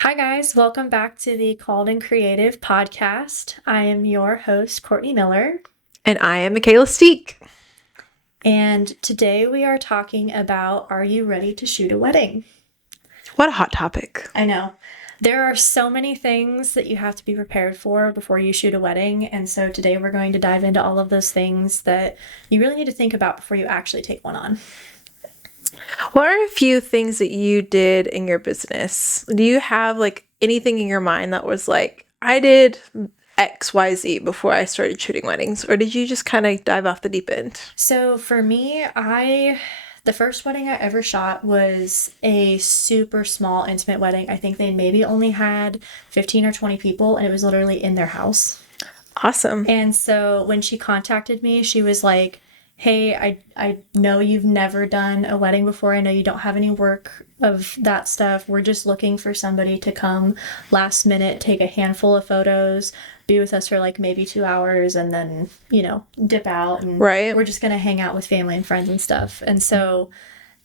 Hi, guys. Welcome back to the Called and Creative podcast. I am your host, Courtney Miller, And I am Mekala Stiek. and today we are talking about Are you ready to shoot a wedding? What a hot topic. I know. There are so many things that you have to be prepared for before you shoot a wedding, and so today we're going to dive into all of those things that you really need to think about before you actually take one on. What are a few things that you did in your business? Do you have anything in your mind that was like, I did XYZ before I started shooting weddings? Or did you just kind of dive off the deep end? So for me, the first wedding I ever shot was a super small intimate wedding. I think they maybe only had 15 or 20 people, and it was literally in their house. Awesome. And so when she contacted me, she was like, "Hey, I know you've never done a wedding before. I know you don't have any work of that stuff. We're just looking for somebody to come last minute, take a handful of photos, be with us for like maybe 2 hours, and then, dip out. And Right. we're just going to hang out with family and friends and stuff." And so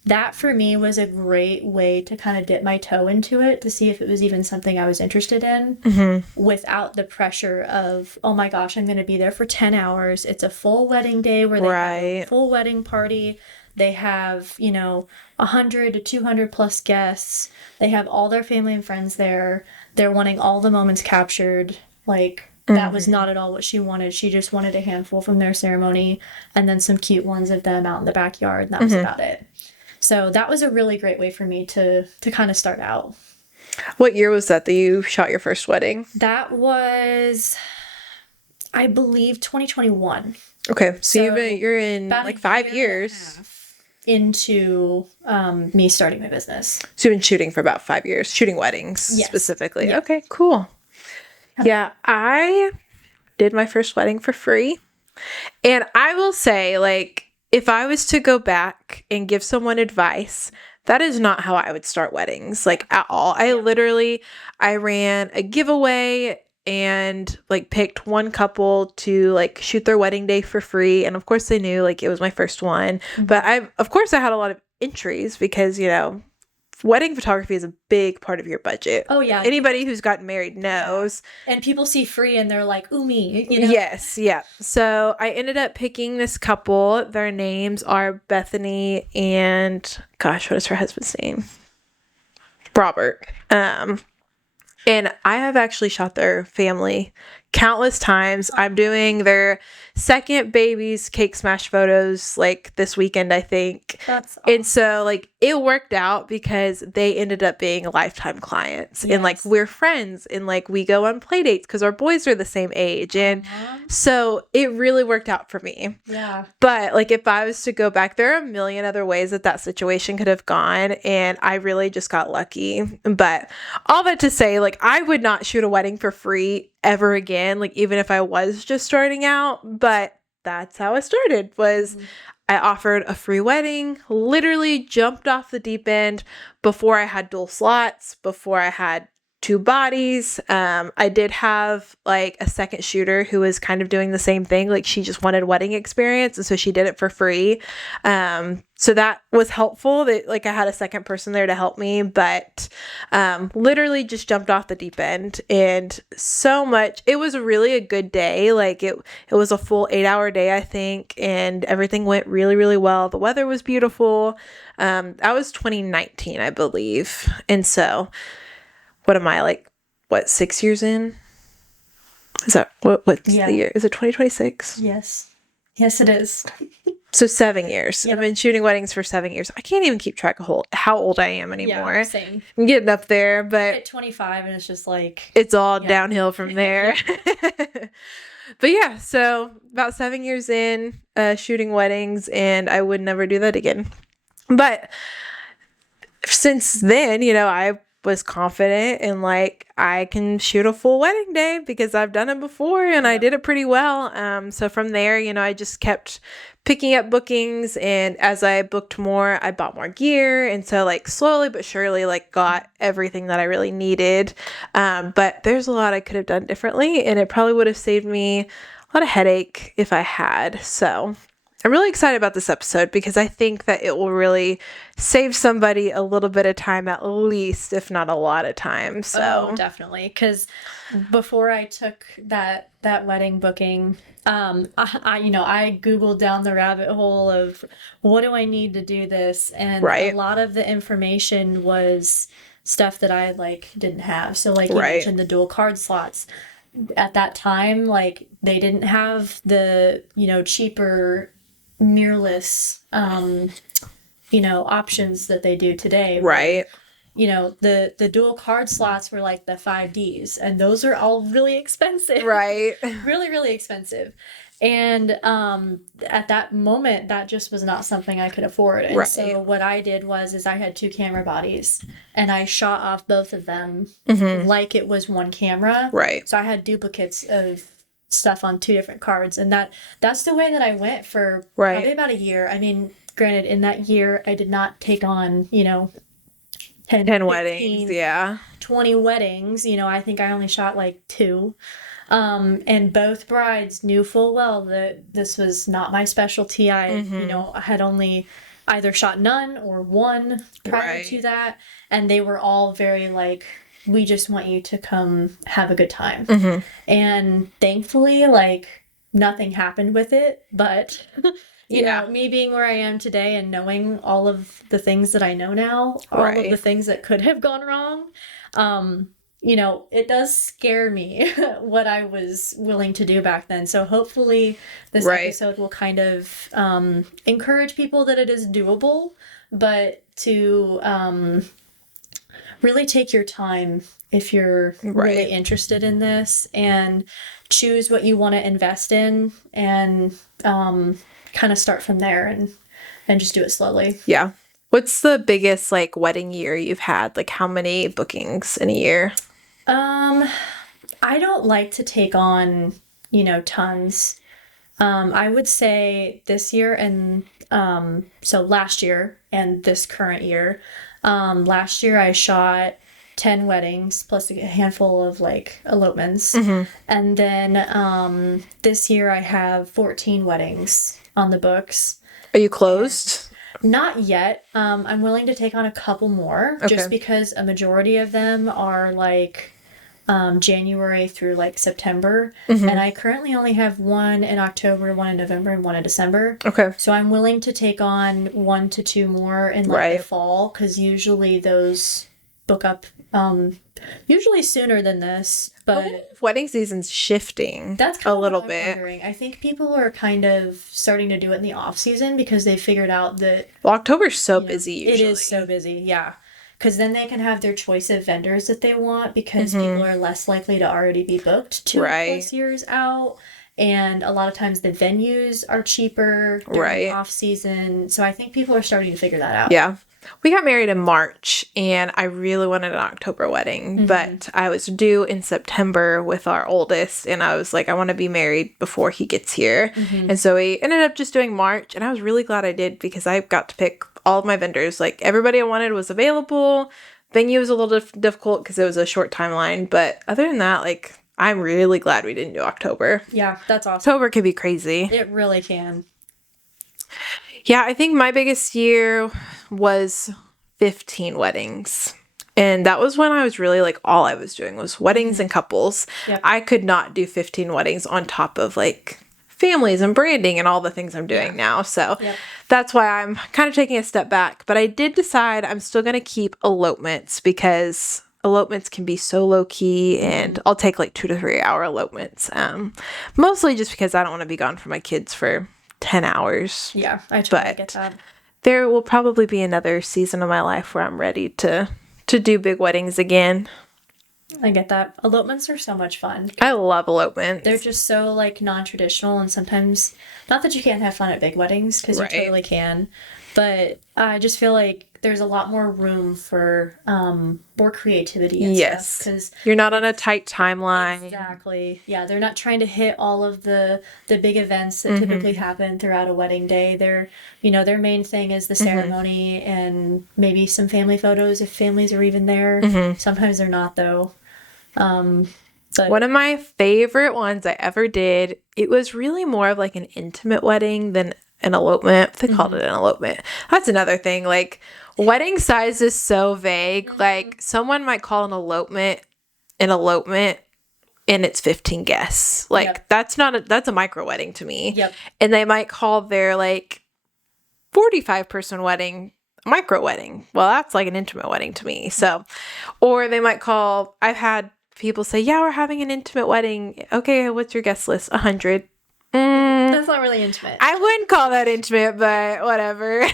that for me was a great way to kind of dip my toe into it to see if it was even something I was interested in without the pressure of, oh my gosh, I'm going to be there for 10 hours. It's a full wedding day where they have a Right. full wedding party. They have, 100 to 200 plus guests. They have all their family and friends there. They're wanting all the moments captured. That was not at all what she wanted. She just wanted a handful from their ceremony and then some cute ones of them out in the backyard. And that was about it. So that was a really great way for me to kind of start out. What year was that you shot your first wedding? That was, I believe, 2021. Okay, so So you're in about like a 5 years. year and a half into me starting my business. So you've been shooting for about 5 years, shooting weddings Yes. specifically. Yeah. Okay, cool. Yeah, I did my first wedding for free. And I will say, if I was to go back and give someone advice, that is not how I would start weddings, at all. I ran a giveaway and picked one couple to shoot their wedding day for free. And of course they knew it was my first one. But of course I had a lot of entries because, wedding photography is a big part of your budget. Oh, yeah. Anybody who's gotten married knows. And people see free and they're like, ooh, me, Yes, yeah. So I ended up picking this couple. Their names are Bethany and, gosh, what is her husband's name? Robert. And I have actually shot their family countless times. I'm doing their second baby's cake smash photos this weekend, I think. That's awesome. And so it worked out because they ended up being lifetime clients. Yes. And we're friends and we go on play dates because our boys are the same age. And so it really worked out for me. Yeah. But if I was to go back, there are a million other ways that situation could have gone. And I really just got lucky. But all that to say, I would not shoot a wedding for free ever again, even if I was just starting out. But that's how it started, was I offered a free wedding, literally jumped off the deep end before I had dual slots, before I had two bodies. I did have a second shooter who was kind of doing the same thing. She just wanted wedding experience. And so she did it for free. So that was helpful that I had a second person there to help me, but literally just jumped off the deep end. And so much, it was really a good day. It was a full 8-hour day, I think. And everything went really, really well. The weather was beautiful. That was 2019, I believe. And so what am I, 6 years in? Is that, what's the year? Is it 2026? Yes. Yes, it is. So 7 years. Yep. I've been shooting weddings for 7 years. I can't even keep track of how old I am anymore. Yeah, same. I'm getting up there, but At 25 and it's just it's all downhill from there. But yeah, so about 7 years in shooting weddings, and I would never do that again. But since then, I was confident and I can shoot a full wedding day because I've done it before and I did it pretty well. So from there, I just kept picking up bookings, and as I booked more, I bought more gear. And so slowly but surely got everything that I really needed. But there's a lot I could have done differently, and it probably would have saved me a lot of headache if I had. So I'm really excited about this episode because I think that it will really save somebody a little bit of time, at least, if not a lot of time. So definitely. Because before I took that wedding booking, I Googled down the rabbit hole of what do I need to do this, and a lot of the information was stuff that I like didn't have. So like you mentioned the dual card slots. At that time, like they didn't have the, cheaper mirrorless options that they do today. Right. The dual card slots were like the 5Ds, and those are all really expensive. Right. Really, really expensive. And at that moment, that just was not something I could afford. And so what I did is I had 2 camera bodies, and I shot off both of them like it was one camera. Right. So I had duplicates of stuff on 2 different cards, and that's the way that I went for probably about a year. I mean, granted, in that year, I did not take on, 10 15, weddings, 20 weddings. I think I only shot like 2. And both brides knew full well that this was not my specialty. I had only either shot none or one prior to that. And they were all very like, we just want you to come have a good time. And thankfully, like, nothing happened with it. But, you know, me being where I am today and knowing all of the things that I know now, all of the things that could have gone wrong, it does scare me what I was willing to do back then. So hopefully this episode will kind of encourage people that it is doable, but to really take your time if you're really interested in this, and choose what you want to invest in, and kind of start from there and just do it slowly. Yeah. What's the biggest like wedding year you've had? Like how many bookings in a year? I don't like to take on, tons. I would say this year and, so last year and this current year, last year I shot 10 weddings plus a handful of like elopements. And then, this year I have 14 weddings on the books. Are you closed? Not yet. I'm willing to take on a couple more just because a majority of them are like January through like September. And I currently only have one in October, one in November, and one in December. So I'm willing to take on 1 to 2 more in like the fall, because usually those book up usually sooner than this. But wedding season's shifting. That's kind a of little what I'm wondering. I think people are kind of starting to do it in the off season because they figured out that October's so busy usually. It is so busy, yeah. Because then they can have their choice of vendors that they want, because people are less likely to already be booked 2+ years out. And a lot of times the venues are cheaper during off season. So I think people are starting to figure that out. Yeah. We got married in March, and I really wanted an October wedding, but I was due in September with our oldest, and I was like, I want to be married before he gets here. And so we ended up just doing March, and I was really glad I did, because I got to pick all of my vendors. Like, everybody I wanted was available. Venue was a little difficult because it was a short timeline, but other than that, like, I'm really glad we didn't do October. Yeah, that's awesome. October can be crazy. It really can. Yeah, I think my biggest year was 15 weddings. And that was when I was really like, all I was doing was weddings and couples. I could not do 15 weddings on top of like families and branding and all the things I'm doing now. So that's why I'm kind of taking a step back. But I did decide I'm still going to keep elopements, because elopements can be so low key, and I'll take like 2 to 3 hour elopements. Mostly just because I don't want to be gone from my kids for 10 hours. Yeah, I totally get that. There will probably be another season of my life where I'm ready to do big weddings again. I get that. Elopements are so much fun. I love elopements. They're just so like non-traditional, and sometimes, not that you can't have fun at big weddings, because you totally can, but I just feel like there's a lot more room for more creativity and stuff. Because you're not on a tight timeline. Exactly. Yeah, they're not trying to hit all of the big events that typically happen throughout a wedding day. Their main thing is the ceremony and maybe some family photos if families are even there. Sometimes they're not, though. But one of my favorite ones I ever did, it was really more of like an intimate wedding than an elopement. They called it an elopement. That's another thing. Like, wedding size is so vague. Like, someone might call an elopement and it's 15 guests. Like, that's a micro wedding to me. Yep. And they might call their, like, 45-person wedding micro wedding. Well, that's like an intimate wedding to me. So, or they might call, I've had people say, yeah, we're having an intimate wedding. Okay, what's your guest list? 100. That's not really intimate. I wouldn't call that intimate, but whatever.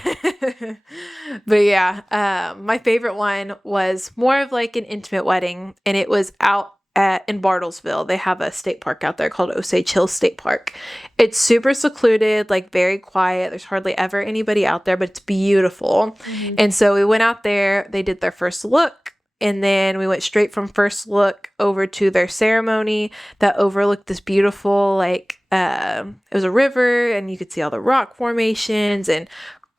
But yeah, my favorite one was more of like an intimate wedding, and it was out in Bartlesville. They have a state park out there called Osage Hills State Park. It's super secluded, like very quiet. There's hardly ever anybody out there, but it's beautiful. And so we went out there. They did their first look. And then we went straight from first look over to their ceremony that overlooked this beautiful, like, it was a river, and you could see all the rock formations, and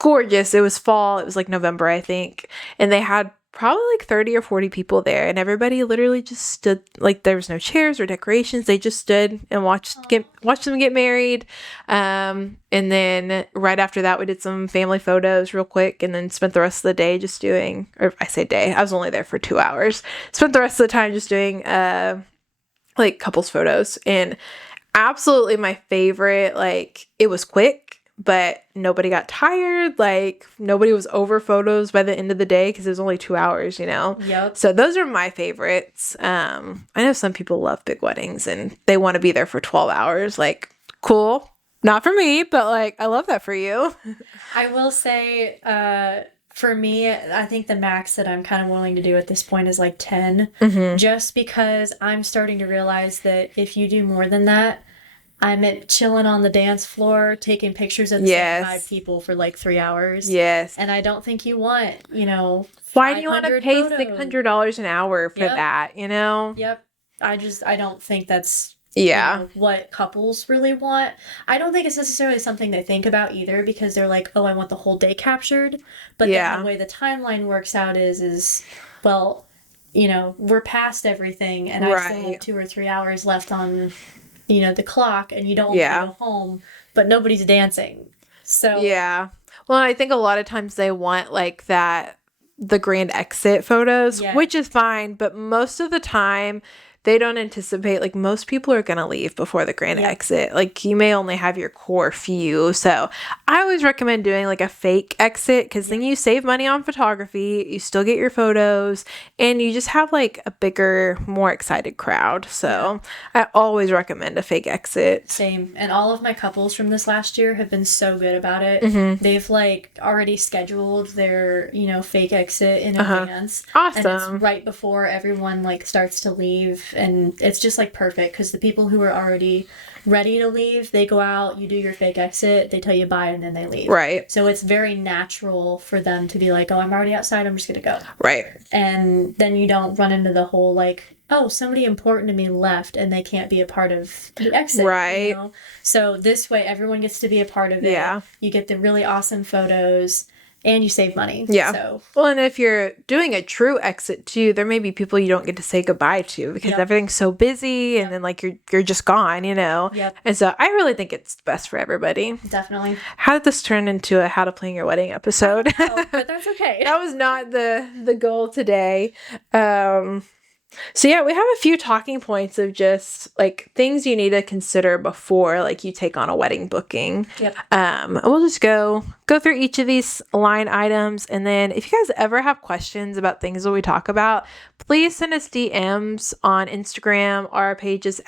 gorgeous. It was fall. It was like November, I think. And they had probably like 30 or 40 people there, and everybody literally just stood, like, there was no chairs or decorations. They just stood and watched them get married. And then right after that, we did some family photos real quick, and then spent the rest of the day just doing, or I say day, I was only there for 2 hours. Spent the rest of the time just doing like couples photos. And absolutely my favorite, like, it was quick, but nobody got tired. Like, nobody was over photos by the end of the day because it was only 2 hours, you know? Yep. So those are my favorites. I know some people love big weddings and they want to be there for 12 hours. Like, cool. Not for me, but like, I love that for you. I will say, for me, I think the max that I'm kind of willing to do at this point is like 10. Just because I'm starting to realize that if you do more than that, I'm chilling on the dance floor, taking pictures of the same 5 people for like 3 hours. Yes. And I don't think you want, you know, why do you want to pay photos. $600 an hour for that, you know? Yep. I don't think that's what couples really want. I don't think it's necessarily something they think about either, because they're like, oh, I want the whole day captured. But then the way the timeline works out is, well, you know, we're past everything, and I still have 2 or 3 hours left on, you know, the clock, and you don't want to go home, but nobody's dancing. So well, I think a lot of times they want like the grand exit photos, which is fine, but most of the time they don't anticipate, like, most people are going to leave before the grand exit. Like, you may only have your core few. So I always recommend doing like a fake exit, because then you save money on photography, you still get your photos, and you just have like a bigger, more excited crowd. So I always recommend a fake exit. Same. And all of my couples from this last year have been so good about it. They've like already scheduled their, you know, fake exit in advance. Awesome. And it's right before everyone like starts to leave. And it's just like perfect, because the people who are already ready to leave, they go out, you do your fake exit, they tell you bye, and then they leave. Right. So it's very natural for them to be like, oh, I'm already outside, I'm just going to go. Right. And then you don't run into the whole like, oh, somebody important to me left and they can't be a part of the exit. Right. You know? So this way, everyone gets to be a part of it. Yeah. You get the really awesome photos. And you save money. Yeah. So. Well, and if you're doing a true exit too, there may be people you don't get to say goodbye to, because everything's so busy, and then like you're just gone, you know. Yep. And so I really think it's best for everybody. Definitely. How did this turn into a how to plan your wedding episode? But that's okay. That was not the goal today. So yeah, we have a few talking points of just like things you need to consider before like you take on a wedding booking. Yep. And we'll just go through each of these line items, and then if you guys ever have questions about things that we talk about, please send us DMs on Instagram. Our page is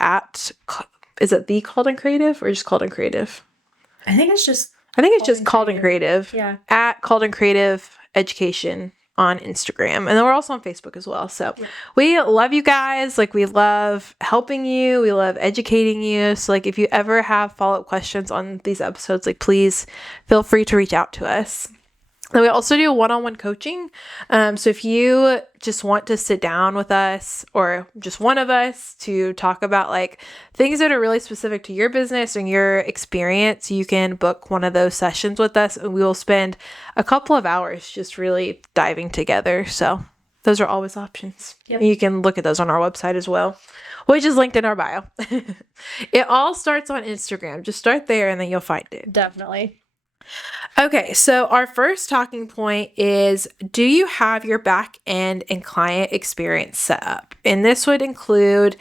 is it the Called and Creative or just Called and Creative? I think it's just Called and Creative. Yeah. At Called and Creative Education on Instagram, and then we're also on Facebook as well. So we love you guys. Like, we love helping you, we love educating you. So like, if you ever have follow-up questions on these episodes, like, please feel free to reach out to us. And we also do one-on-one coaching. So if you just want to sit down with us, or just one of us, to talk about like things that are really specific to your business and your experience, you can book one of those sessions with us, and we will spend a couple of hours just really diving together. So those are always options. Yep. And you can look at those on our website as well, which is linked in our bio. It all starts on Instagram. Just start there and then you'll find it. Definitely. Okay, so our first talking point is, do you have your back end and client experience set up? And this would include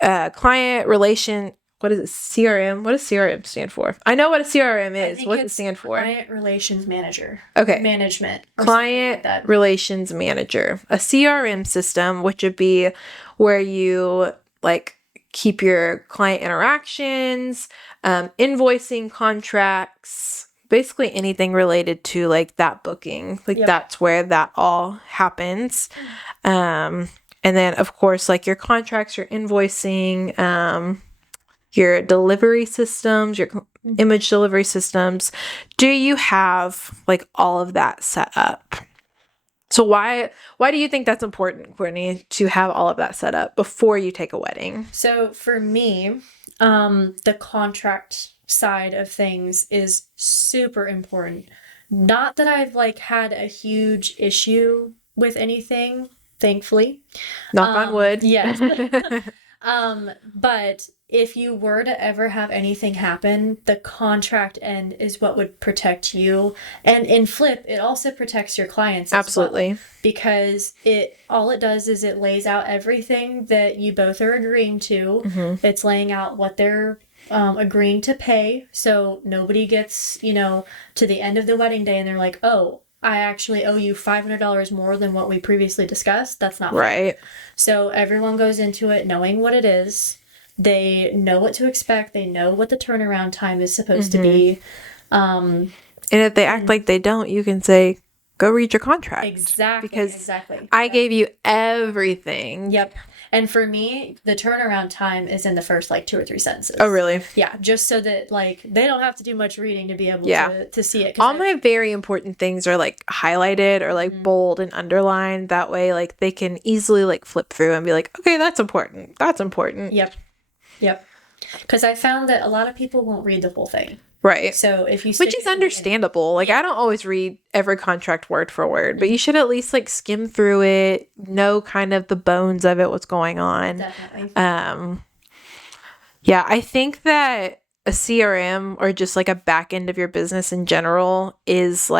client relation. What is it? CRM? What does CRM stand for? I know what a CRM is. What does it stand for? Client Relations Manager. Okay. Management. Client Relations Manager. A CRM system, which would be where you like keep your client interactions, invoicing, contracts, basically anything related to like that booking. Like that's where that all happens. And then of course like your contracts, your invoicing, your delivery systems, your image delivery systems. Do you have like all of that set up? So why do you think that's important, Courtney, to have all of that set up before you take a wedding? So for me, the contract side of things is super important. Not that I've like had a huge issue with anything, thankfully. Knock on wood. Yes. But if you were to ever have anything happen, the contract end is what would protect you. And in flip, it also protects your clients as Absolutely. well, because all it does is it lays out everything that you both are agreeing to. Mm-hmm. It's laying out what they're agreeing to pay, so nobody gets, to the end of the wedding day and they're like, oh, I actually owe you $500 more than what we previously discussed. That's not right. Fair. So everyone goes into it knowing what it is. They know what to expect. They know what the turnaround time is supposed to be. And if they act like they don't, you can say, go read your contract. Exactly. Because I gave you everything. Yep. And for me, the turnaround time is in the first 2 or 3 sentences. Oh, really? Yeah. Just so that they don't have to do much reading to be able to see it. All my very important things are highlighted or bold and underlined. That way, they can easily flip through and be like, okay, that's important. That's important. Yep. Because I found that a lot of people won't read the whole thing. Right. So if you which is understandable. I don't always read every contract word for word, but you should at least skim through it, know kind of the bones of it, what's going on. Definitely. Yeah, I think that a CRM or just a back end of your business in general is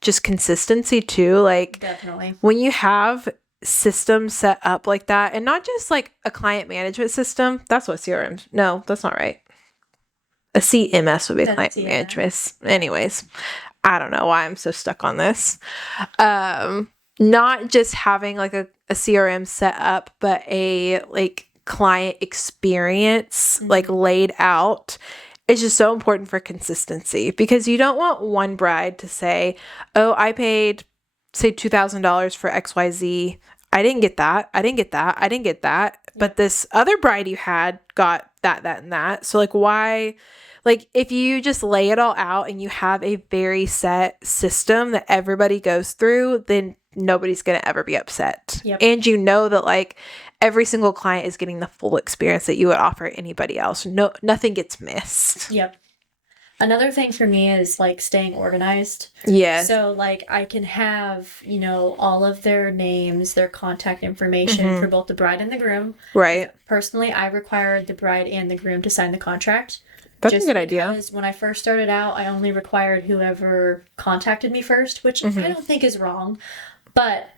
just consistency too. Definitely. When you have systems set up like that, and not just a client management system, that's what CRM. No, that's not right. A CMS would be client management. Anyways, I don't know why I'm so stuck on this. Not just having a CRM set up, but a client experience laid out is just so important for consistency, because you don't want one bride to say, oh, I paid say $2,000 for XYZ. I didn't get that. I didn't get that. I didn't get that. But this other bride you had got that, and that. So why? If you just lay it all out and you have a very set system that everybody goes through, then nobody's going to ever be upset. Yep. And you know that every single client is getting the full experience that you would offer anybody else. No, nothing gets missed. Yep. Another thing for me is staying organized. Yes. So I can have, all of their names, their contact information for both the bride and the groom. Right. Personally, I required the bride and the groom to sign the contract. That's a good idea. Because when I first started out, I only required whoever contacted me first, which I don't think is wrong. But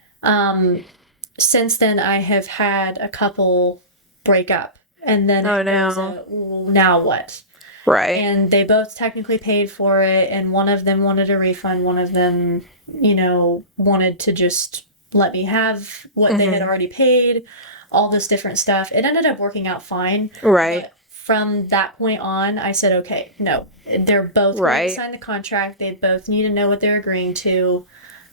since then, I have had a couple break up. And then now what? Right. And they both technically paid for it, and one of them wanted a refund. One of them, wanted to just let me have what they had already paid, all this different stuff. It ended up working out fine. Right. But from that point on, I said, okay, no, they're both going to sign the contract. They both need to know what they're agreeing to.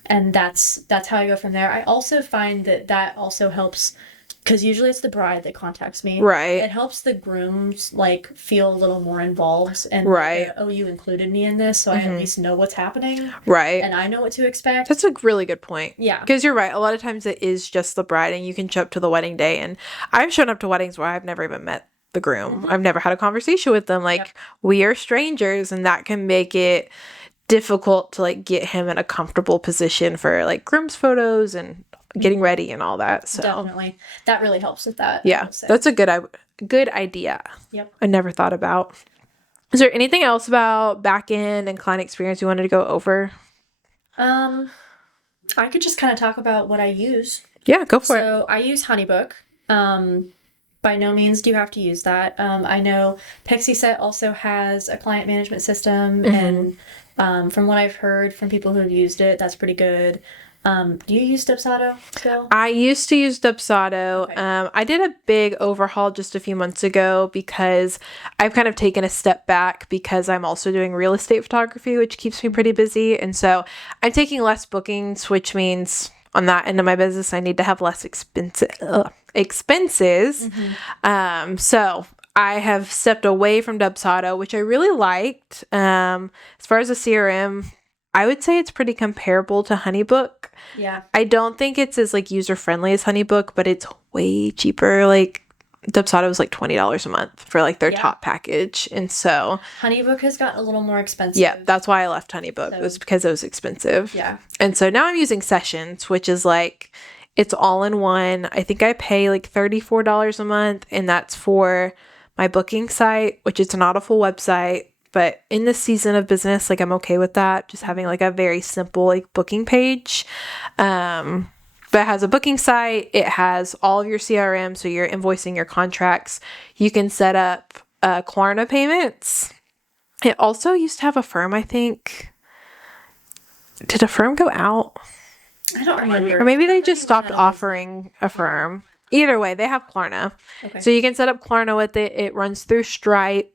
And that's how I go from there. I also find that also helps, because usually it's the bride that contacts me. Right. It helps the grooms feel a little more involved and oh, you included me in this, so I at least know what's happening. Right. And I know what to expect. That's a really good point. Yeah. Because you're right. A lot of times it is just the bride, and you can show up to the wedding day. And I've shown up to weddings where I've never even met the groom. I've never had a conversation with them. We are strangers, and that can make it difficult to get him in a comfortable position for groom's photos and getting ready and all that. So definitely, that really helps with that. Yeah, that's a good idea. Yep. I never thought about. Is there anything else about back end and client experience you wanted to go over? I could just kind of talk about what I use. Yeah, go for it. So I use HoneyBook. By no means do you have to use that. I know PixieSet also has a client management system, and from what I've heard from people who have used it, that's pretty good. Do you use Dubsado still? I used to use Dubsado. Okay. I did a big overhaul just a few months ago because I've kind of taken a step back because I'm also doing real estate photography, which keeps me pretty busy. And so I'm taking less bookings, which means on that end of my business, I need to have less expenses. So I have stepped away from Dubsado, which I really liked. As far as a CRM, I would say it's pretty comparable to HoneyBook. Yeah. I don't think it's as like user friendly as HoneyBook, but it's way cheaper. Like Dubsado was like $20 a month for like their top package, and so HoneyBook has gotten a little more expensive. Yeah, that's why I left HoneyBook. It was because it was expensive. Yeah. And so now I'm using Sessions, which is like it's all in one. I think I pay like $34 a month, and that's for my booking site, which is not a full website. But in this season of business, like I'm okay with that. Just having like a very simple like booking page. But it has a booking site. It has all of your CRM. So you're invoicing your contracts. You can set up Klarna payments. It also used to have Affirm, I think. Did Affirm go out? I don't remember. Or maybe they just stopped offering Affirm. Either way, they have Klarna. Okay. So you can set up Klarna with it. It runs through Stripe.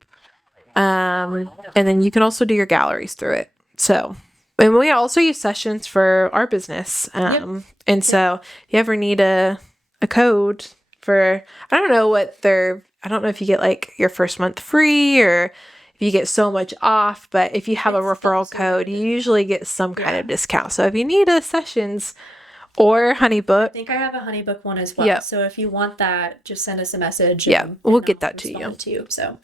And then you can also do your galleries through it. So, and we also use Sessions for our business. And so if you ever need a code for, I don't know if you get like your first month free or if you get so much off, but if you have a referral code, you usually get some kind of discount. So if you need a Sessions or HoneyBook. I think I have a HoneyBook one as well. Yep. So if you want that, just send us a message. Yeah, we'll get that to you. So.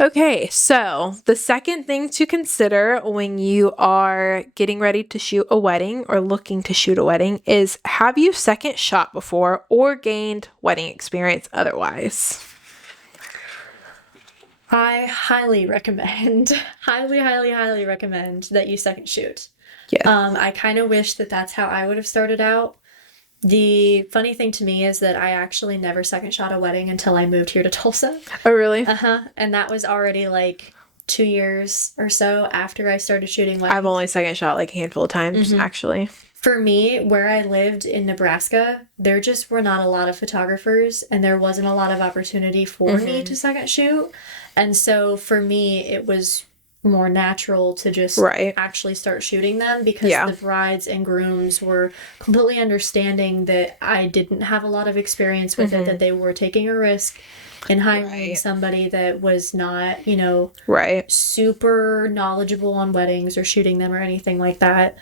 Okay, so the second thing to consider when you are getting ready to shoot a wedding or looking to shoot a wedding is, have you second shot before or gained wedding experience otherwise? I highly recommend, highly recommend that you second shoot. Yeah. I kind of wish that that's how I would have started out. The funny thing to me is that I actually never second shot a wedding until I moved here to Tulsa. Oh, really? And that was already like 2 years or so after I started shooting weddings. I've only second shot like a handful of times, actually. For me, where I lived in Nebraska, there just were not a lot of photographers, and there wasn't a lot of opportunity for me to second shoot. And so for me, it was more natural to just actually start shooting them because the brides and grooms were completely understanding that I didn't have a lot of experience with it, that they were taking a risk and hiring somebody that was not, super knowledgeable on weddings or shooting them or anything like that.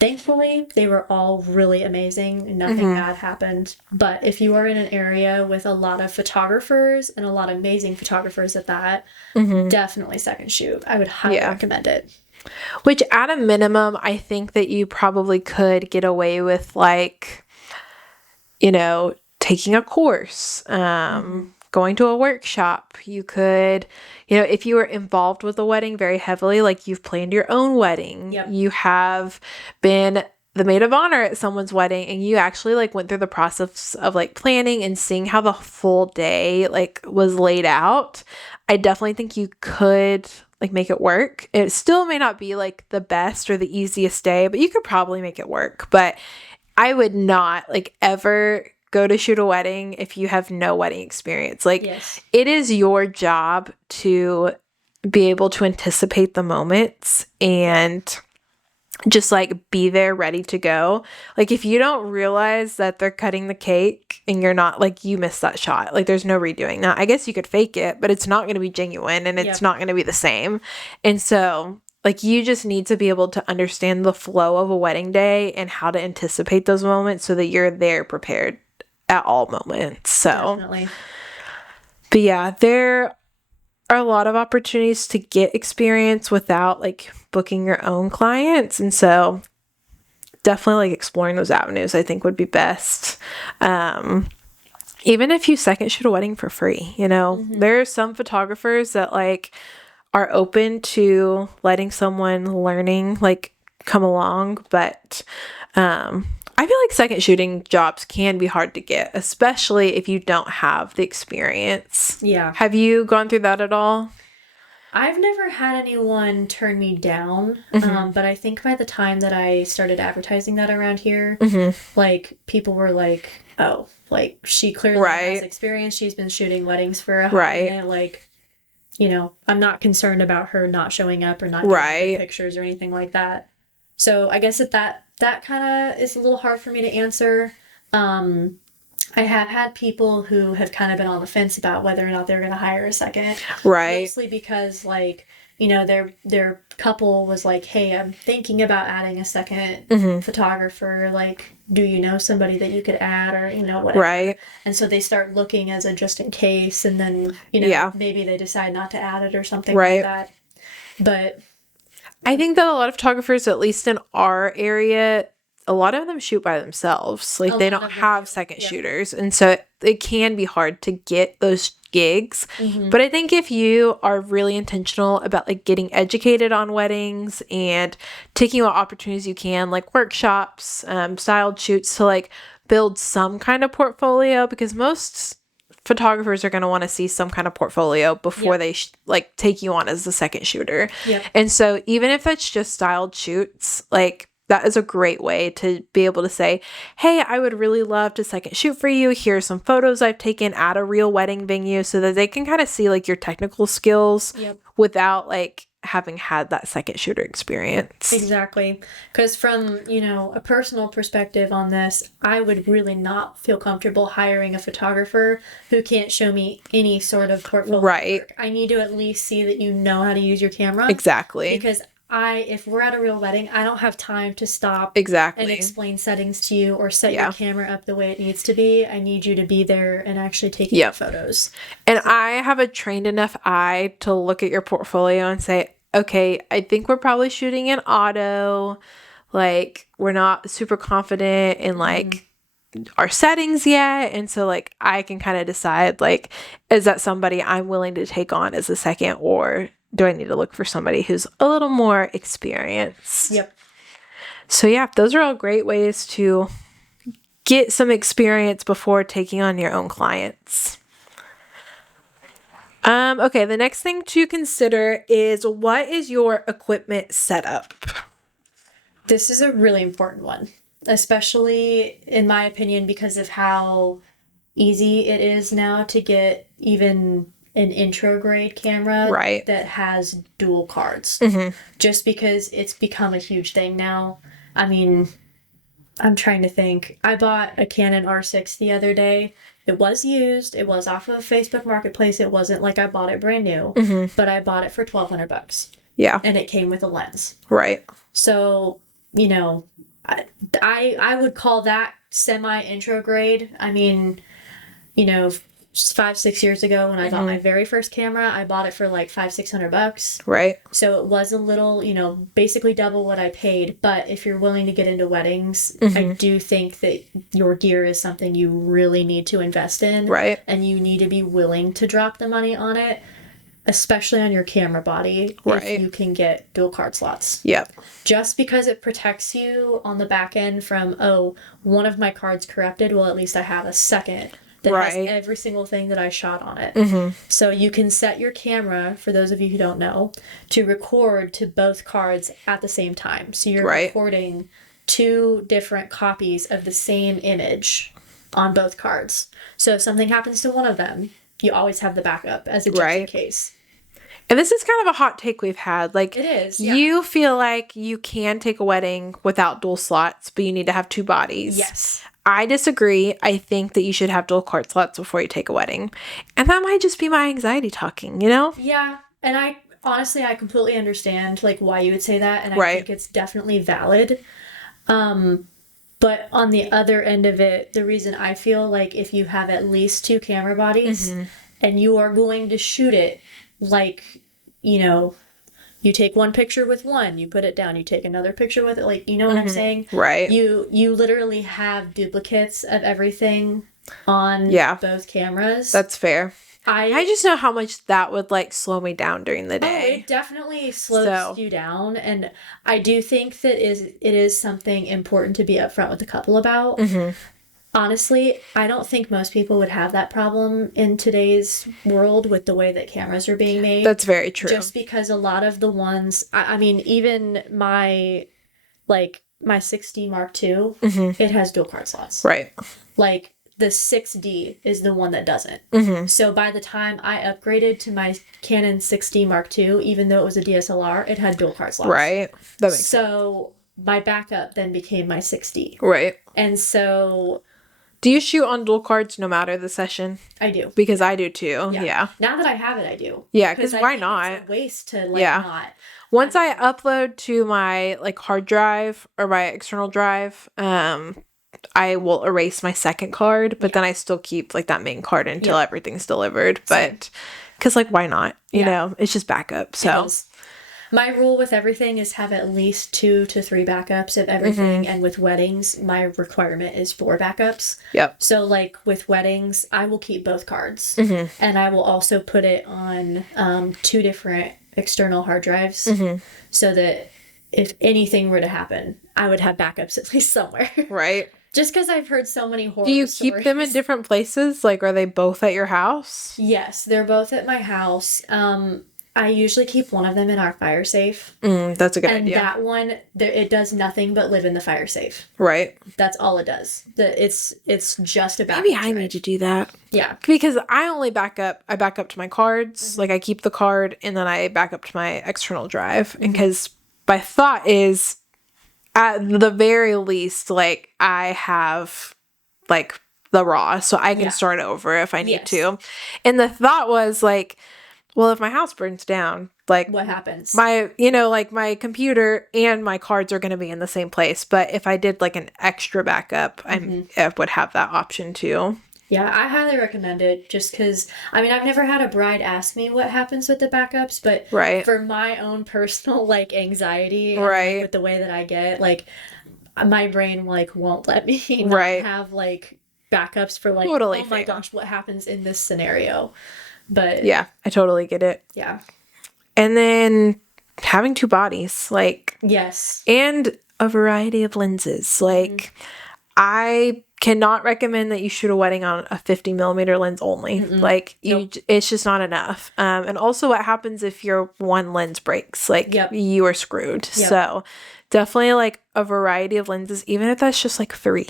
Thankfully, they were all really amazing and nothing bad happened. But if you are in an area with a lot of photographers and a lot of amazing photographers at that, definitely second shoot. I would highly recommend it. Which at a minimum, I think that you probably could get away with like, taking a course, going to a workshop. You could, if you were involved with the wedding very heavily, like you've planned your own wedding, you have been the maid of honor at someone's wedding, and you actually like went through the process of like planning and seeing how the full day like was laid out. I definitely think you could like make it work. It still may not be like the best or the easiest day, but you could probably make it work. But I would not like ever go to shoot a wedding if you have no wedding experience. Like it is your job to be able to anticipate the moments and just like be there ready to go. Like if you don't realize that they're cutting the cake and you're not, like, you missed that shot, like there's no redoing that. I guess you could fake it, but it's not going to be genuine and it's not going to be the same. And so like you just need to be able to understand the flow of a wedding day and how to anticipate those moments so that you're there prepared at all moments. So definitely. But yeah, there are a lot of opportunities to get experience without like booking your own clients. And so definitely like exploring those avenues I think would be best. Even if you second shoot a wedding for free, you know, there are some photographers that like are open to letting someone learning like come along, but I feel like second shooting jobs can be hard to get, especially if you don't have the experience. Yeah. Have you gone through that at all? I've never had anyone turn me down, but I think by the time that I started advertising that around here, like people were like, "Oh, like she clearly has experience. She's been shooting weddings for a hot minute. Like, you know, I'm not concerned about her not showing up or not getting good pictures or anything like that." So I guess that kind of is a little hard for me to answer. I have had people who have kind of been on the fence about whether or not they're going to hire a second. Right. Mostly because, like, you know, their couple was like, "Hey, I'm thinking about adding a second photographer. Like, do you know somebody that you could add, or, you know, whatever." Right. And so they start looking as a just in case, and then, you know, maybe they decide not to add it or something like that. But I think that a lot of photographers, at least in our area, a lot of them shoot by themselves. Like they don't have second shooters. And so it can be hard to get those gigs. But I think if you are really intentional about like getting educated on weddings and taking what opportunities you can, like workshops, styled shoots, to like build some kind of portfolio, because most photographers are going to want to see some kind of portfolio before they like take you on as the second shooter. And so even if it's just styled shoots, like that is a great way to be able to say, "Hey, I would really love to second shoot for you. Here's some photos I've taken at a real wedding venue," so that they can kind of see like your technical skills without like having had that second shooter experience. Exactly. Because from, you know, a personal perspective on this, I would really not feel comfortable hiring a photographer who can't show me any sort of portfolio work. I need to at least see that you know how to use your camera. Exactly. Because if we're at a real wedding, I don't have time to stop and explain settings to you or set your camera up the way it needs to be. I need you to be there and actually taking photos. And I have a trained enough eye to look at your portfolio and say, "Okay, I think we're probably shooting in auto. Like, we're not super confident in like our settings yet." And so like I can kind of decide, like, is that somebody I'm willing to take on as a second, or do I need to look for somebody who's a little more experienced? So yeah, those are all great ways to get some experience before taking on your own clients. Okay, the next thing to consider is, what is your equipment setup? This is a really important one, especially in my opinion, because of how easy it is now to get even an intro grade camera that has dual cards. Just because it's become a huge thing now. I mean, I'm trying to think. I bought a Canon R6 the other day. It was used. It was off of Facebook Marketplace. It wasn't like I bought it brand new, but I bought it for $1,200. Yeah. And it came with a lens. Right. So, you know, I would call that semi intro grade. I mean, you know, 5-6 years ago when I bought my very first camera, I bought it for like $500-600. Right. So it was a little, you know, basically double what I paid. But if you're willing to get into weddings, I do think that your gear is something you really need to invest in. Right. And you need to be willing to drop the money on it, especially on your camera body, if you can get dual card slots. Yep. Just because it protects you on the back end from, oh, one of my cards corrupted, well, at least I have a second that has every single thing that I shot on it. So you can set your camera, for those of you who don't know, to record to both cards at the same time. So you're recording 2 different copies of the same image on both cards. So if something happens to one of them, you always have the backup as a just in case. And this is kind of a hot take we've had. Like, it is. You feel like you can take a wedding without dual slots, but you need to have 2 bodies. Yes. I disagree. I think that you should have dual card slots before you take a wedding. And that might just be my anxiety talking, you know? Yeah. And I completely understand like why you would say that. And I think it's definitely valid. But on the other end of it, the reason I feel like if you have at least 2 camera bodies and you are going to shoot it, like, you know, you take one picture with one, you put it down, you take another picture with it, like, you know what I'm saying? Right. You literally have duplicates of everything on both cameras. That's fair. I just know how much that would like slow me down during the day. It definitely slows you down, and I do think that it is something important to be upfront with the couple about. Mm-hmm. Honestly, I don't think most people would have that problem in today's world with the way that cameras are being made. That's very true. Just because a lot of the ones, I mean, even my 6D Mark II, it has dual card slots. Right. Like, the 6D is the one that doesn't. Mm-hmm. So by the time I upgraded to my Canon 6D Mark II, even though it was a DSLR, it had dual card slots. Right. That makes sense. My backup then became my 6D. Right. And so... Do you shoot on dual cards no matter the session? I do. Because I do too. Yeah. Now that I have it, I do. Yeah, because why not? It's a waste to not. Once I upload to my hard drive or my external drive, I will erase my second card, but then I still keep that main card until everything's delivered. But because why not? You know, it's just backup. So my rule with everything is have at least 2 to 3 backups of everything. And with weddings, my requirement is 4 backups. Yep. So with weddings, I will keep both cards, and I will also put it on 2 different external hard drives, so that if anything were to happen, I would have backups at least somewhere. Right. Just because I've heard so many horror Do you keep them in different places? Are they both at your house? Yes, they're both at my house. I usually keep one of them in our fire safe. That's a good idea. And that one, it does nothing but live in the fire safe. Right. That's all it does. It's just a backup. Maybe I need to do that. Yeah. Because I back up to my cards. I keep the card and then I back up to my external drive. And because my thought is, at the very least, I have the raw, so I can start over if I need to. And the thought was well, if my house burns down, what happens? My, my computer and my cards are going to be in the same place. But if I did an extra backup, I would have that option too. Yeah, I highly recommend it just because, I've never had a bride ask me what happens with the backups, but for my own personal, anxiety and, with the way that I get, my brain, won't let me not have, backups for, totally oh my gosh, what happens in this scenario? But... Yeah, I totally get it. Yeah. And then having 2 bodies, Yes. And a variety of lenses. I cannot recommend that you shoot a wedding on a 50 millimeter lens only. It's just not enough. And also what happens if your one lens breaks, you are screwed. So definitely a variety of lenses, even if that's just 3,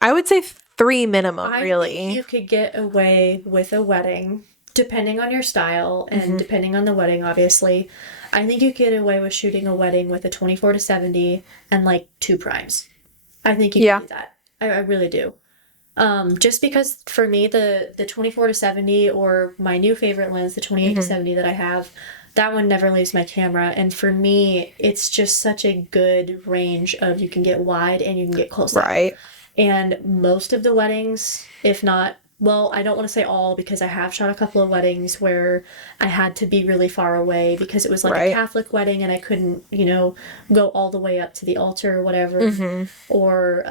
I would say 3 minimum, really. I think you could get away with a wedding, depending on your style and depending on the wedding, obviously. I think you get away with shooting a wedding with a 24-70 and 2 primes. I think you can do that. I really do. Just because for me, the 24-70 or my new favorite lens, the 28-70 that I have, that one never leaves my camera. And for me, it's just such a good range of you can get wide and you can get close. Right. And most of the weddings, if not, well, I don't want to say all because I have shot a couple of weddings where I had to be really far away because it was a Catholic wedding and I couldn't, go all the way up to the altar or whatever. Or,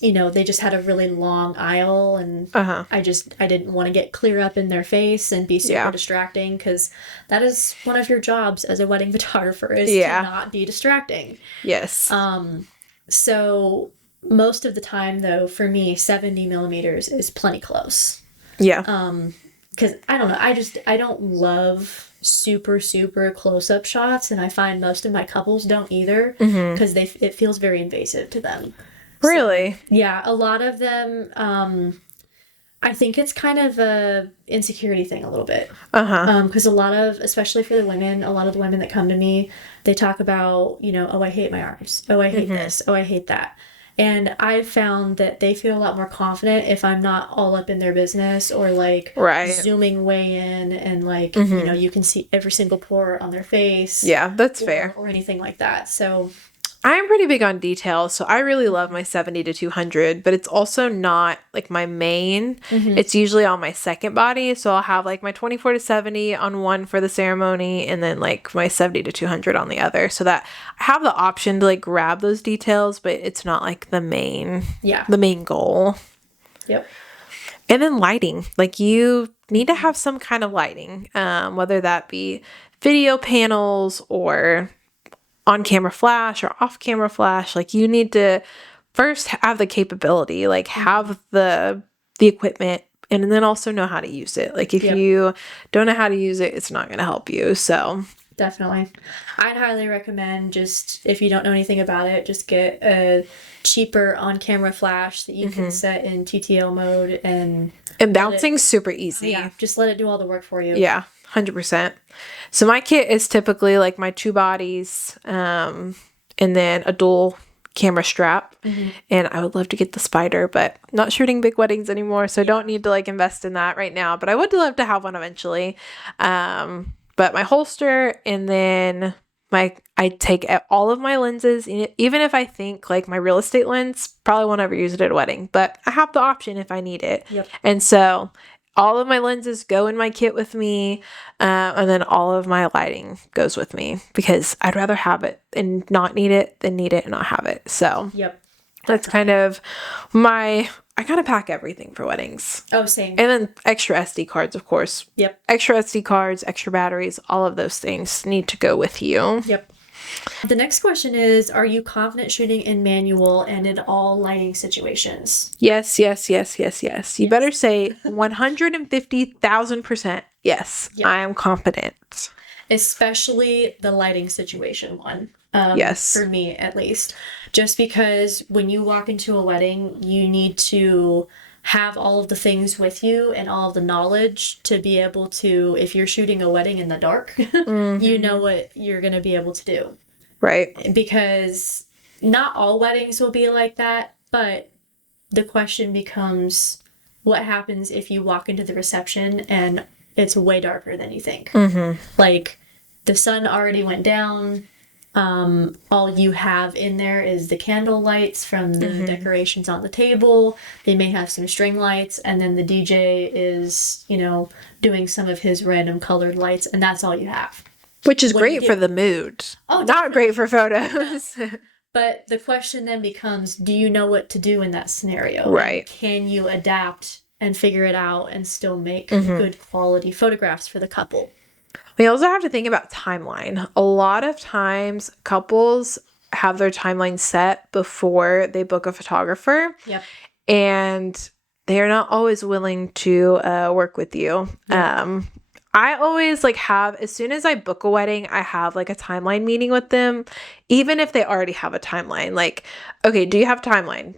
they just had a really long aisle and I didn't want to get clear up in their face and be super distracting because that is one of your jobs as a wedding photographer is to not be distracting. Yes. So most of the time though, for me, 70 millimeters is plenty close. Yeah. Because I don't know, I don't love super close-up shots, and I find most of my couples don't either because it feels very invasive to them. Really? So, yeah, a lot of them, I think it's kind of a insecurity thing a little bit. Because especially for the women, a lot of the women that come to me, they talk about, oh, I hate my arms. Oh, I hate this. Oh, I hate that. And I've found that they feel a lot more confident if I'm not all up in their business or zooming way in and you can see every single pore on their face. Yeah, that's fair. Or anything like that. So I'm pretty big on detail, so I really love my 70 to 200, but it's also not my main. It's usually on my second body, so I'll have my 24 to 70 on one for the ceremony and then my 70 to 200 on the other, so that I have the option to grab those details, but it's not the main goal. Yep. And then lighting. Like, you need to have some kind of lighting, whether that be video panels or on-camera flash or off-camera flash. Like, you need to first have the capability, like have the equipment, and then also know how to use it. Like, if you don't know how to use it, it's not going to help you. So definitely, I'd highly recommend, just if you don't know anything about it, just get a cheaper on-camera flash that you can set in TTL mode, and bouncing's super easy. Yeah, just let it do all the work for you. Yeah, 100%. So my kit is typically like my 2 bodies, and then a dual camera strap. And I would love to get the spider, but I'm not shooting big weddings anymore, so I don't need to like invest in that right now, but I would love to have one eventually. But my holster, and then I take all of my lenses, even if I think like my real estate lens, probably won't ever use it at a wedding, but I have the option if I need it. And so all of my lenses go in my kit with me, and then all of my lighting goes with me, because I'd rather have it and not need it than need it and not have it. So that's kind of I gotta pack everything for weddings. Oh, same. And then extra SD cards, of course. Extra SD cards, extra batteries, all of those things need to go with you. The next question is, are you confident shooting in manual and in all lighting situations? Yes. You better say 150,000% yes. I am confident. Especially the lighting situation one. For me, at least. Just because when you walk into a wedding, you need to have all of the things with you and all of the knowledge to be able to, if you're shooting a wedding in the dark, you know what you're going to be able to do. Right. Because not all weddings will be like that, but the question becomes, what happens if you walk into the reception and it's way darker than you think? Like, the sun already went down. All you have in there is the candle lights from the decorations on the table. They may have some string lights, and then the DJ is, doing some of his random colored lights, and that's all you have. Which is great for the mood. Oh, not great for photos. But the question then becomes, do you know what to do in that scenario? Right. And can you adapt and figure it out and still make good quality photographs for the couple? We also have to think about timeline. A lot of times couples have their timeline set before they book a photographer. And they're not always willing to work with you. I always have, as soon as I book a wedding, I have a timeline meeting with them, even if they already have a timeline. Like, okay, do you have a timeline?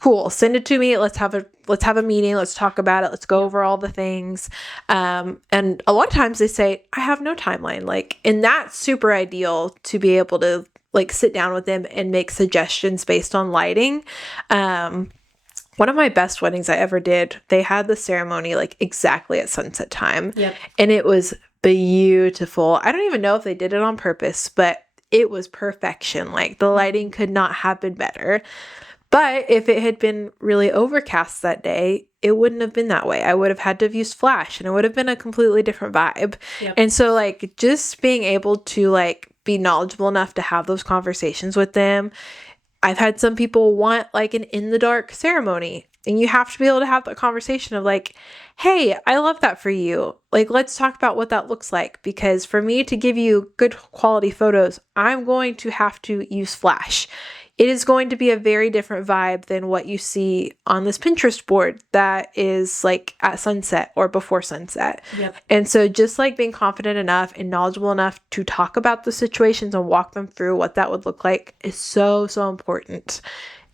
Cool. Send it to me. Let's have a meeting. Let's talk about it. Let's go over all the things. And a lot of times they say, I have no timeline. And that's super ideal to be able to sit down with them and make suggestions based on lighting. One of my best weddings I ever did, they had the ceremony exactly at sunset time. And it was beautiful. I don't even know if they did it on purpose, but it was perfection. The lighting could not have been better. But if it had been really overcast that day, it wouldn't have been that way. I would have had to have used flash, and it would have been a completely different vibe. And so just being able to be knowledgeable enough to have those conversations with them. I've had some people want an in the dark ceremony, and you have to be able to have that conversation of hey, I love that for you. Let's talk about what that looks like, because for me to give you good quality photos, I'm going to have to use flash. It is going to be a very different vibe than what you see on this Pinterest board that is at sunset or before sunset. And so just being confident enough and knowledgeable enough to talk about the situations and walk them through what that would look like is so, so important.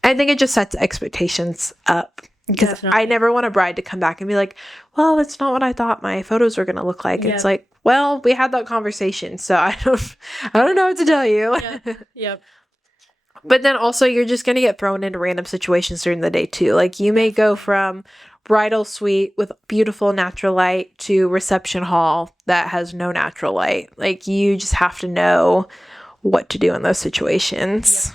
I think it just sets expectations up, because I never want a bride to come back and be like, well, that's not what I thought my photos were going to look like. It's well, we had that conversation, so I don't know what to tell you. But then also, you're just going to get thrown into random situations during the day too. You may go from bridal suite with beautiful natural light to reception hall that has no natural light. You just have to know what to do in those situations.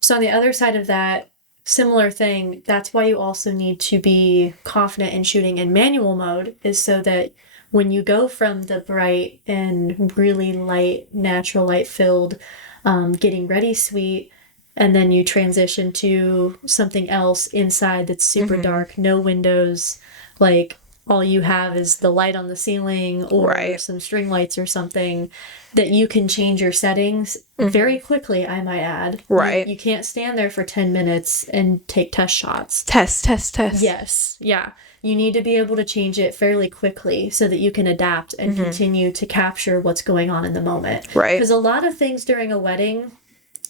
So on the other side of that, similar thing, that's why you also need to be confident in shooting in manual mode, is so that when you go from the bright and really light, natural light filled, getting ready suite, and then you transition to something else inside that's super dark, no windows, like all you have is the light on the ceiling or some string lights or something, that you can change your settings very quickly, I might add. Right. You can't stand there for 10 minutes and take test shots. Test. Yes. Yeah. You need to be able to change it fairly quickly so that you can adapt and continue to capture what's going on in the moment. Right. Because a lot of things during a wedding,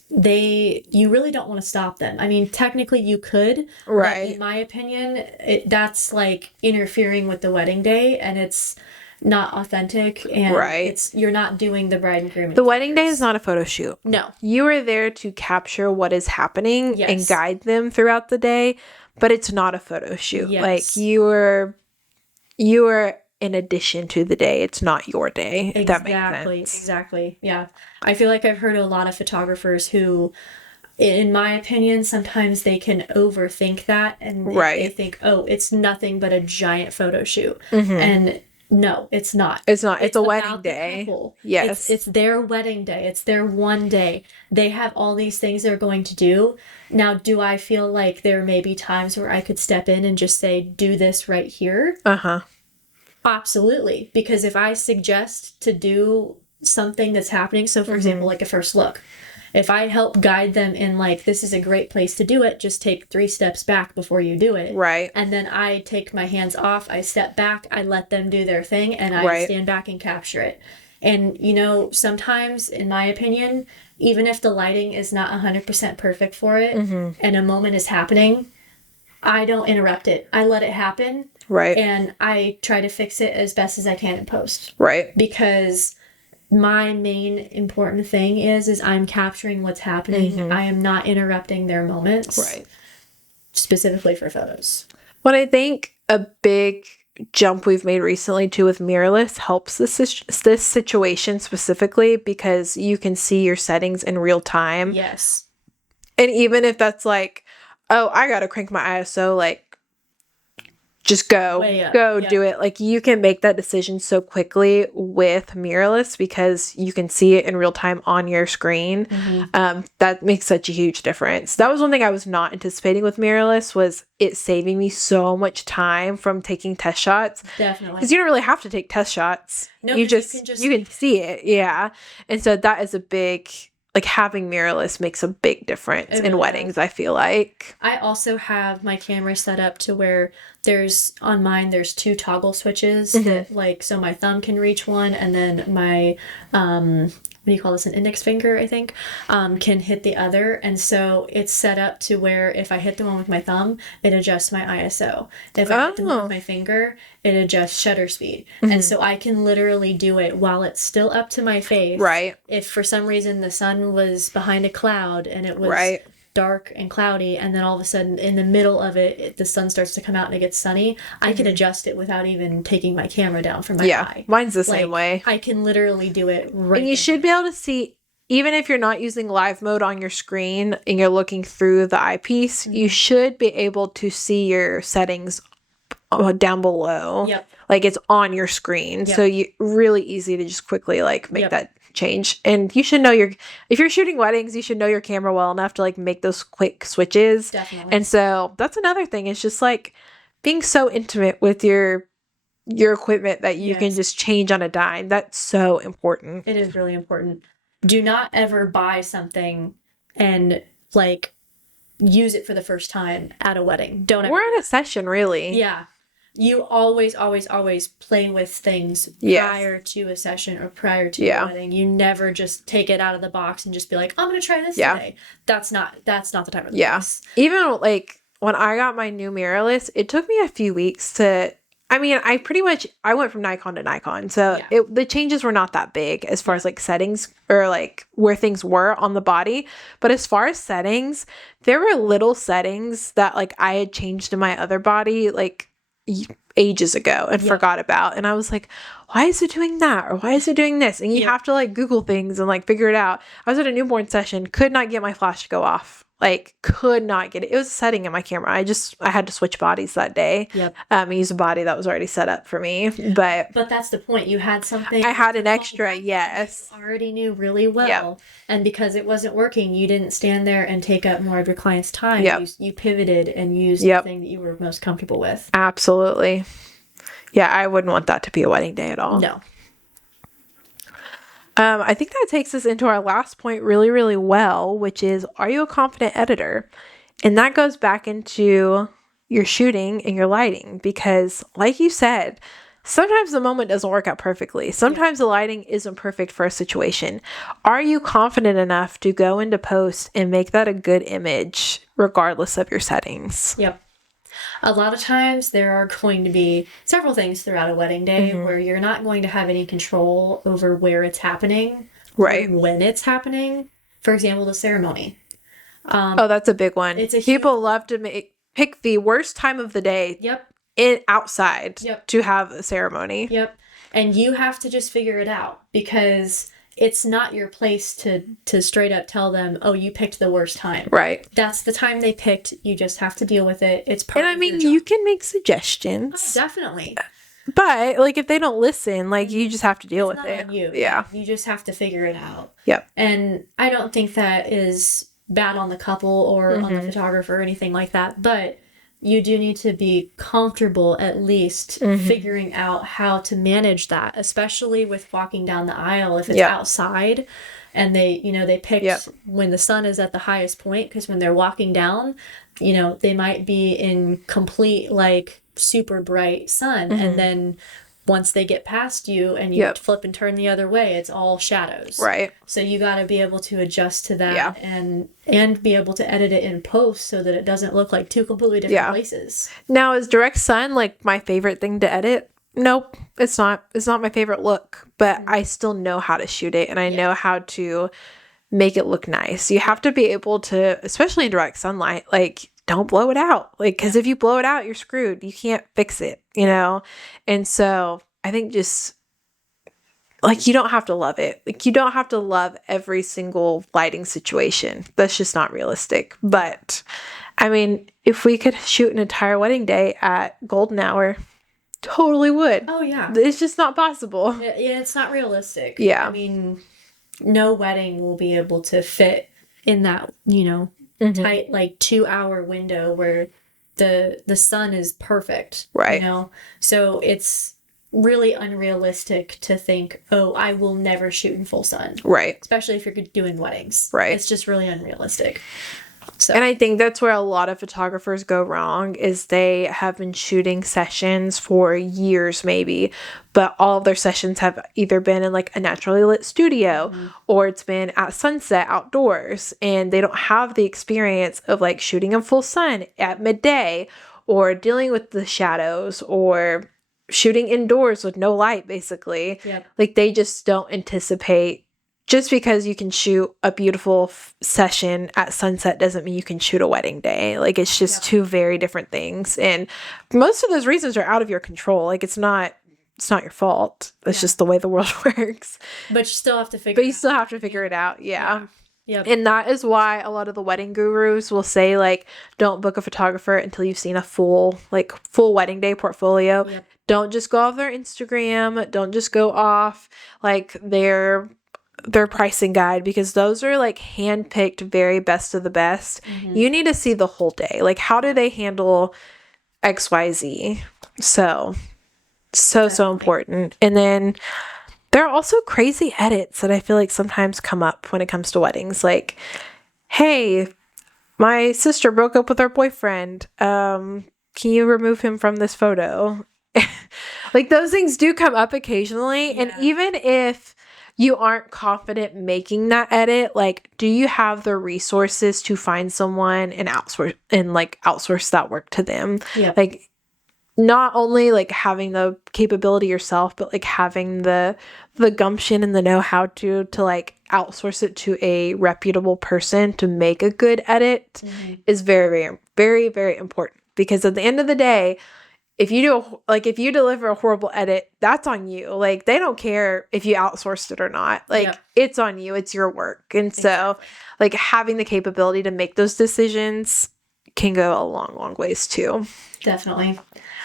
you really don't want to stop them. I mean, technically you could, but in my opinion, that's like interfering with the wedding day, and it's not authentic, and you're not doing the bride and groom. The wedding day is not a photo shoot. No. You are there to capture what is happening and guide them throughout the day, but it's not a photo shoot. Yes. Like you are in addition to the day. It's not your day. If that makes sense. Exactly. Yeah. I feel like I've heard a lot of photographers who, in my opinion, sometimes they can overthink that, and they think, oh, it's nothing but a giant photo shoot. And no, it's not. It's not. It's a wedding day. Yes. It's their wedding day. It's their one day. They have all these things they're going to do. Now, do I feel like there may be times where I could step in and just say, do this right here? Absolutely. Because if I suggest to do something that's happening, so for example, like a first look, if I help guide them in like, this is a great place to do it, just take 3 steps back before you do it. Right. And then I take my hands off, I step back, I let them do their thing, and I stand back and capture it. And, you know, sometimes, in my opinion, even if the lighting is not 100% perfect for it, and a moment is happening, I don't interrupt it. I let it happen. Right. And I try to fix it as best as I can in post. Right. Because my main important thing is I'm capturing what's happening. I am not interrupting their moments. Right. Specifically for photos. What I think a big jump we've made recently too with mirrorless helps this situation specifically, because you can see your settings in real time. Yes. And even if that's like, oh, I gotta crank my ISO, like, just go do it. Like, you can make that decision so quickly with mirrorless because you can see it in real time on your screen. That makes such a huge difference. That was one thing I was not anticipating with mirrorless, was it saving me so much time from taking test shots. Definitely. Because you don't really have to take test shots. No, you can see it. Yeah. And so that is a big, like, having mirrorless makes a big difference in weddings, I feel like. I also have my camera set up to where there's 2 toggle switches that, like, so my thumb can reach one, and then my, what do you call this, an index finger, I think, can hit the other. And so it's set up to where if I hit the one with my thumb, it adjusts my ISO. If I hit the one with my finger, it adjusts shutter speed. And so I can literally do it while it's still up to my face. Right. If for some reason the sun was behind a cloud and it was dark and cloudy, and then all of a sudden in the middle of it, the sun starts to come out and it gets sunny, I can adjust it without even taking my camera down from my eye. Mine's the same way. I can literally do it right. And you should be able to see, even if you're not using live mode on your screen and you're looking through the eyepiece, you should be able to see your settings down below. Like, it's on your screen. So you really easy to just quickly, like, make that change. And you should know if you're shooting weddings, you should know your camera well enough to, like, make those quick switches. Definitely. And so that's another thing. It's just, like, being so intimate with your equipment that you can just change on a dime. That's so important. It is really important. Do not ever buy something and, like, use it for the first time at a wedding. Don't ever. Or at a session, really. Yeah. You always, always, always play with things prior to a session or prior to a wedding. You never just take it out of the box and just be like, I'm going to try this today. That's not the time of the place. Even, like, when I got my new mirrorless, it took me a few weeks to, I mean, I went from Nikon to Nikon. So the changes were not that big as far as, like, settings or, like, where things were on the body. But as far as settings, there were little settings that, like, I had changed in my other body, like, ages ago and forgot about. And I was like, why is it doing that? Or why is it doing this? And you have to, like, Google things and, like, figure it out. I was at a newborn session, could not get my flash to go off. Like, could not get it. It was a setting in my camera. I had to switch bodies that day. Yep. Use a body that was already set up for me. But that's the point. You had something. I had an extra, yes. You already knew really well. Yep. And because it wasn't working, you didn't stand there and take up more of your client's time. Yep. You pivoted and used the thing that you were most comfortable with. Absolutely. Yeah, I wouldn't want that to be a wedding day at all. No. I think that takes us into our last point really, really well, which is, are you a confident editor? And that goes back into your shooting and your lighting, because like you said, sometimes the moment doesn't work out perfectly. Sometimes the lighting isn't perfect for a situation. Are you confident enough to go into post and make that a good image regardless of your settings? Yep. A lot of times there are going to be several things throughout a wedding day where you're not going to have any control over where it's happening, right? When it's happening. For example, the ceremony. That's a big one. People love to pick the worst time of the day. Yep. Outside. Yep. To have a ceremony. Yep. And you have to just figure it out, because it's not your place to straight up tell them, oh, you picked the worst time. Right. That's the time they picked. You just have to deal with it. It's part of your job. You can make suggestions. Oh, definitely. But, like, if they don't listen, like, you just have to deal with it. On you. Yeah. You just have to figure it out. Yep. And I don't think that is bad on the couple or on the photographer or anything like that. But you do need to be comfortable at least figuring out how to manage that, especially with walking down the aisle if it's outside and they picked when the sun is at the highest point, because when they're walking down, they might be in complete, like, super bright sun, and then once they get past you and you flip and turn the other way, it's all shadows. Right. So you got to be able to adjust to that and be able to edit it in post so that it doesn't look like two completely different places. Now, is direct sun like my favorite thing to edit? Nope, it's not. It's not my favorite look, but I still know how to shoot it, and I know how to make it look nice. You have to be able to, especially in direct sunlight, like, don't blow it out. Like, because if you blow it out, you're screwed. You can't fix it, And so I think just, like, you don't have to love it. Like, you don't have to love every single lighting situation. That's just not realistic. But, I mean, if we could shoot an entire wedding day at golden hour, totally would. Oh, yeah. It's just not possible. Yeah, it's not realistic. Yeah. I mean, no wedding will be able to fit in that, tight, like, 2-hour window where the sun is perfect. Right. So it's really unrealistic to think, oh, I will never shoot in full sun. Right. Especially if you're doing weddings. Right. It's just really unrealistic. So. And I think that's where a lot of photographers go wrong, is they have been shooting sessions for years maybe, but all of their sessions have either been in, like, a naturally lit studio or it's been at sunset outdoors, and they don't have the experience of, like, shooting in full sun at midday or dealing with the shadows or shooting indoors with no light, basically. Yep. Like, they just don't anticipate. Just because you can shoot a beautiful session at sunset doesn't mean you can shoot a wedding day. Like, it's just two very different things. And most of those reasons are out of your control. Like, it's not your fault. It's just the way the world works. But you still have to figure it out. Yeah. Yep. And that is why a lot of the wedding gurus will say, like, don't book a photographer until you've seen a full wedding day portfolio. Yep. Don't just go off their Instagram. Don't just go off, like, their pricing guide, because those are, like, handpicked very best of the best. You need to see the whole day. Like, how do they handle XYZ? So important. And then there are also crazy edits that I feel like sometimes come up when it comes to weddings. Like, hey, my sister broke up with her boyfriend. Can you remove him from this photo? Like, those things do come up occasionally. And even if you aren't confident making that edit, like, do you have the resources to find someone and outsource that work to them? Yeah. Like, not only, like, having the capability yourself, but, like, having the gumption and the know-how to like, outsource it to a reputable person to make a good edit is very, very, very, very important. Because at the end of the day, if you deliver a horrible edit, that's on you. Like, they don't care if you outsourced it or not. Like, it's on you. It's your work. And so, like, having the capability to make those decisions can go a long, long ways too. Definitely.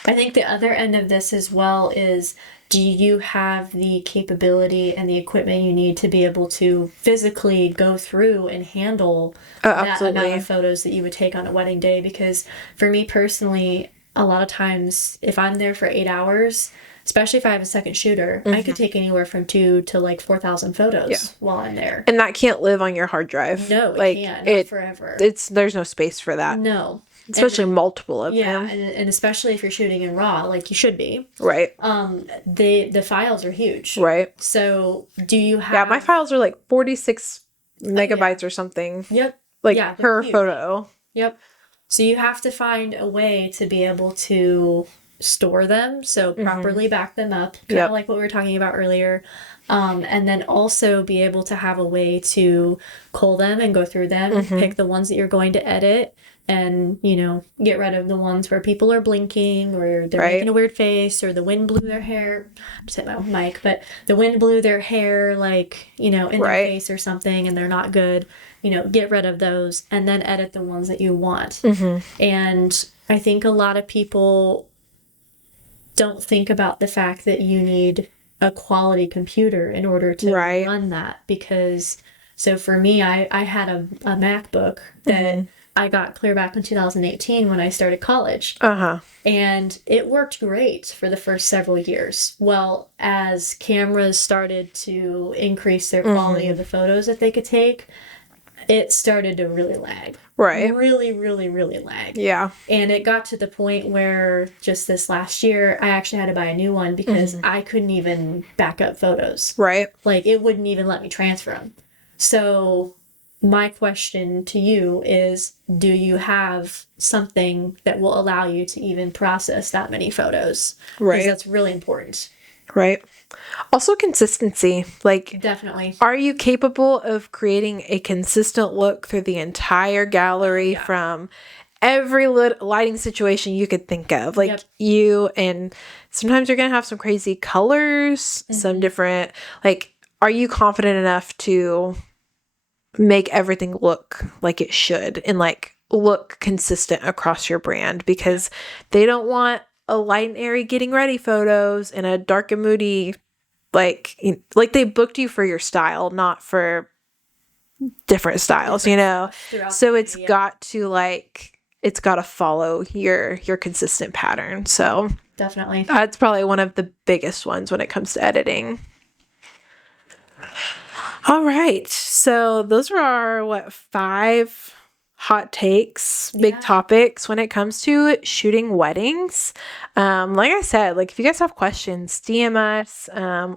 I think the other end of this as well is, do you have the capability and the equipment you need to be able to physically go through and handle that amount of photos that you would take on a wedding day? Because for me personally, a lot of times if I'm there for 8 hours, especially if I have a second shooter, I could take anywhere from 2 to like 4,000 photos while I'm there. And that can't live on your hard drive. No, it can't. Not forever. There's no space for that. No. Especially multiple of them. Yeah, and especially if you're shooting in RAW, like you should be. Right. The files are huge. Right. So do you have... Yeah, my files are like 46 megabytes or something. Yep. Like per photo. Yep. So you have to find a way to be able to store them, so properly back them up, kind of like what we were talking about earlier. And then also be able to have a way to cull them and go through them, pick the ones that you're going to edit, and, you know, get rid of the ones where people are blinking or they're making a weird face or the wind blew their hair. I just hit my mic, but the wind blew their hair, like, you know, in their face or something, and they're not good. You know, get rid of those and then edit the ones that you want. And I think a lot of people don't think about the fact that you need a quality computer in order to run that. Because, so for me, I had a MacBook that I got clear back in 2018 when I started college. And it worked great for the first several years. Well, as cameras started to increase their quality of the photos that they could take, it started to really lag. Really, really, really lag. Yeah. And it got to the point where just this last year, I actually had to buy a new one because I couldn't even back up photos. Like, it wouldn't even let me transfer them. So my question to you is, do you have something that will allow you to even process that many photos? Because that's really important. Also consistency. Like, definitely. Are you capable of creating a consistent look through the entire gallery from every lighting situation you could think of? Like and sometimes you're going to have some crazy colors, some different, like, are you confident enough to make everything look like it should and like look consistent across your brand? Because they don't want a light and airy getting ready photos and a dark and moody, like they booked you for your style, not for different styles, you know? So it's got to follow your consistent pattern. So definitely. That's probably one of the biggest ones when it comes to editing. All right. So those were our, 5 hot takes, big topics when it comes to shooting weddings. Like I said, like, if you guys have questions, DM us.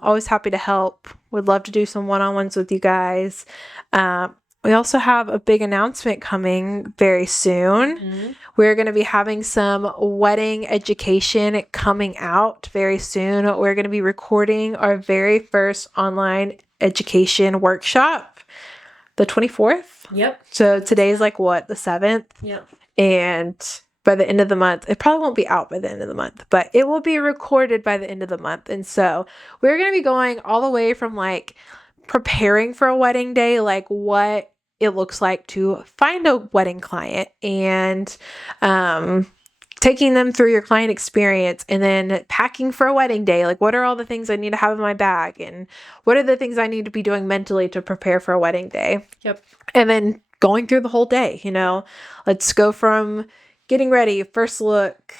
Always happy to help. Would love to do some one-on-ones with you guys. We also have a big announcement coming very soon. We're going to be having some wedding education coming out very soon. We're going to be recording our very first online education workshop the 24th. So today's like what, the 7th? And by the end of the month, it probably won't be out by the end of the month, but it will be recorded by the end of the month. And so we're going to be going all the way from like preparing for a wedding day, like what it looks like to find a wedding client, and taking them through your client experience, and then packing for a wedding day. Like, what are all the things I need to have in my bag, and what are the things I need to be doing mentally to prepare for a wedding day? And then going through the whole day, you know, let's go from getting ready, first look,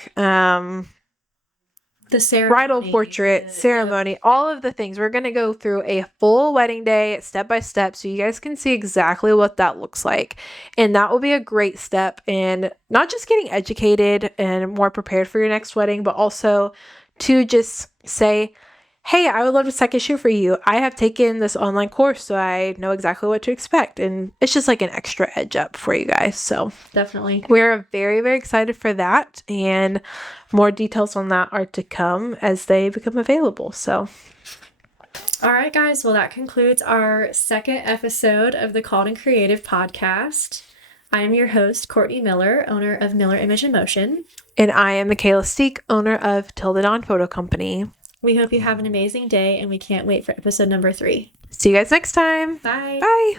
the ceremony, bridal portrait, ceremony, all of the things. We're going to go through a full wedding day step by step so you guys can see exactly what that looks like. And that will be a great step in not just getting educated and more prepared for your next wedding, but also to just say, hey, I would love to second shoot for you. I have taken this online course, so I know exactly what to expect. And it's just like an extra edge up for you guys. So definitely. We're very, very excited for that. And more details on that are to come as they become available. So, all right, guys. Well, that concludes our second episode of the Called and Creative podcast. I'm your host, Courtney Miller, owner of Miller Image and Motion. And I am Mekala Stiek, owner of Till the Dawn Photo Company. We hope you have an amazing day, and we can't wait for episode number 3. See you guys next time. Bye. Bye.